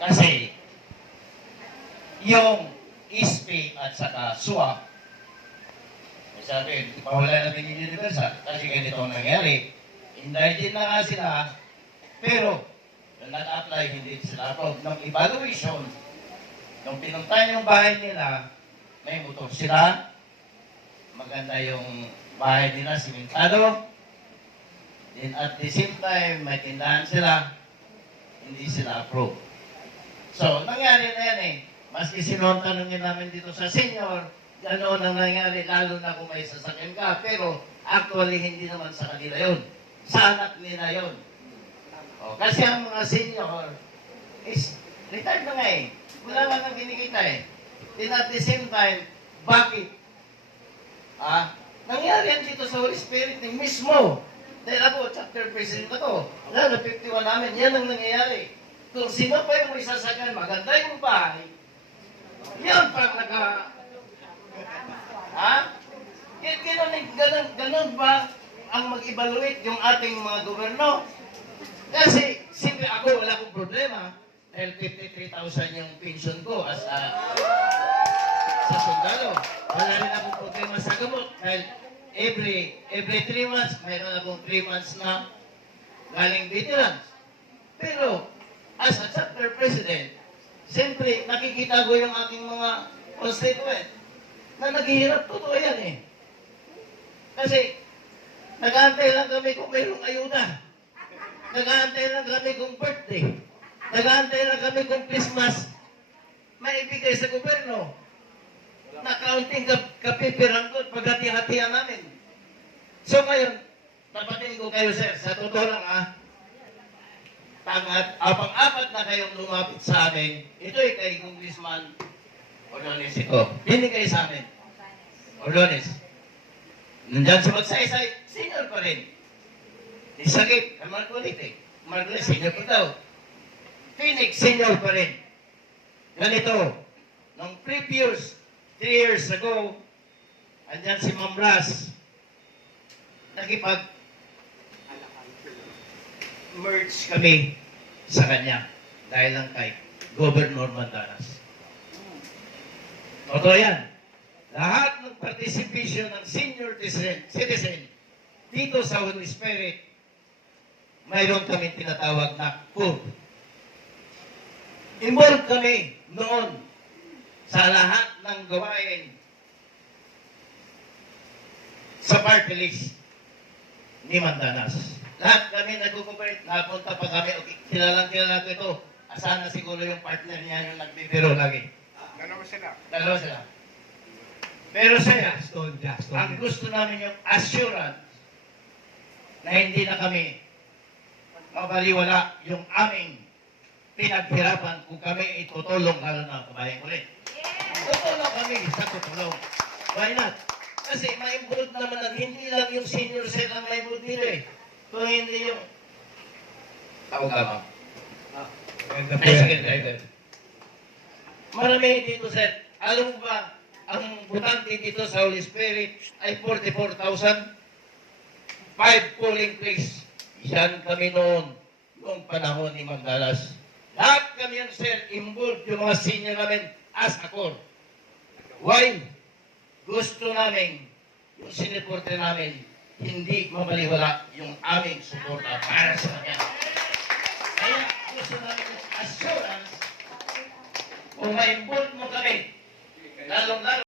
Kasi, yung ISP at saka SWA, sabi, pawala natin yung universal kasi ganito ang nangyari. Din na nga sila, pero nung nag-apply, hindi sila approve. Nung evaluation, nung pinuntahan yung bahay nila, may motor sila, maganda yung bahay nila, simentado, then at the same time, may tindahan sila, hindi sila approve. So, nangyari na yan eh. Maski sino ang tanongin namin dito sa senior, ganoon ang nangyari, lalo na kung may sasakyan ka. Pero, actually, hindi naman sa kanila yun. Sa anak nila yun. O, kasi ang mga senior is retired na nga eh. Wala nga nang kinikita eh. Then at the same time, bakit? Ah, nangyari yan dito sa Holy Spirit ni mismo. Dahil ako, chapter president na to. Lalo, 51 namin, yan ang nangyayari. Kung sino pa yung may sasakyan, maganda yung bahay, yan pa naka... Ha? Yan, ganun, ganun, ganun ba ang mag-evaluate yung ating mga goberno? Kasi, simple ako, wala akong problema. Dahil 53,000 yung pension ko as a, sa sundalo. Wala rin akong problema sa gamot. Dahil every every 3 months, mayroon akong 3 months na galing veterans. Pero, as a chapter president, siyempre, nakikita ko yung aking mga constituent na naghihirap. Totoo yan eh. Kasi, nag-aantay lang kami kung mayroong ayuda. Nag-aantay lang kami kung birthday. Nag-aantay lang kami kung Christmas. May ibigay sa gobyerno. Na kaunting kap kapipiranggot paghati-hatian namin. So ngayon, napatingin ko kayo sir, sa totoo lang ah, pangat, ah, pang-apat na kayong lumapit sa amin, ito ay kay Congressman Olones ito. Binigay sa amin. Olones. Nandyan sa magsaysay, senior pa rin. Di sakit, Marco Lite. Marco Lite, senior pa daw. Phoenix, senior pa rin. Ganito, nung previous three years ago, andyan si Ma'am Ras, nakipag merge kami sa kanya dahil lang kay Governor Mandaras. Totoo yan. Lahat ng participation ng senior citizen, citizen dito sa Holy Spirit, mayroon kami tinatawag na COOP. Involved kami noon sa lahat ng gawain sa party list ni Mandanas. Kami nag-cooperate, napunta pa kami, okay, kilalang kilala ko ito. Asana siguro yung partner niya yung nagbibiro lagi. Dalawa sila. Dalawa sila. Pero saya, Jackson, Jackson. ang gusto namin yung assurance na hindi na kami mabaliwala yung aming pinaghirapan kung kami itutulong lalo na kabayan ulit. Tutulong kami sa tutulong. Why not? Kasi ma-involve naman ang hindi lang yung senior set ang ma-involve dito eh. Kung hindi yung tawag ka ba? Ganda po Ay, driver. Marami dito, sir. Alam mo ba, ang butante dito sa Holy Spirit ay 44,000. Five polling place. Yan kami noon, noong panahon ni Magdalas. Lahat kami yan, sir, involved yung mga senior namin as a core. Why? Gusto namin, yung siniporte namin, hindi mamaliwala yung aming suporta para sa kanya.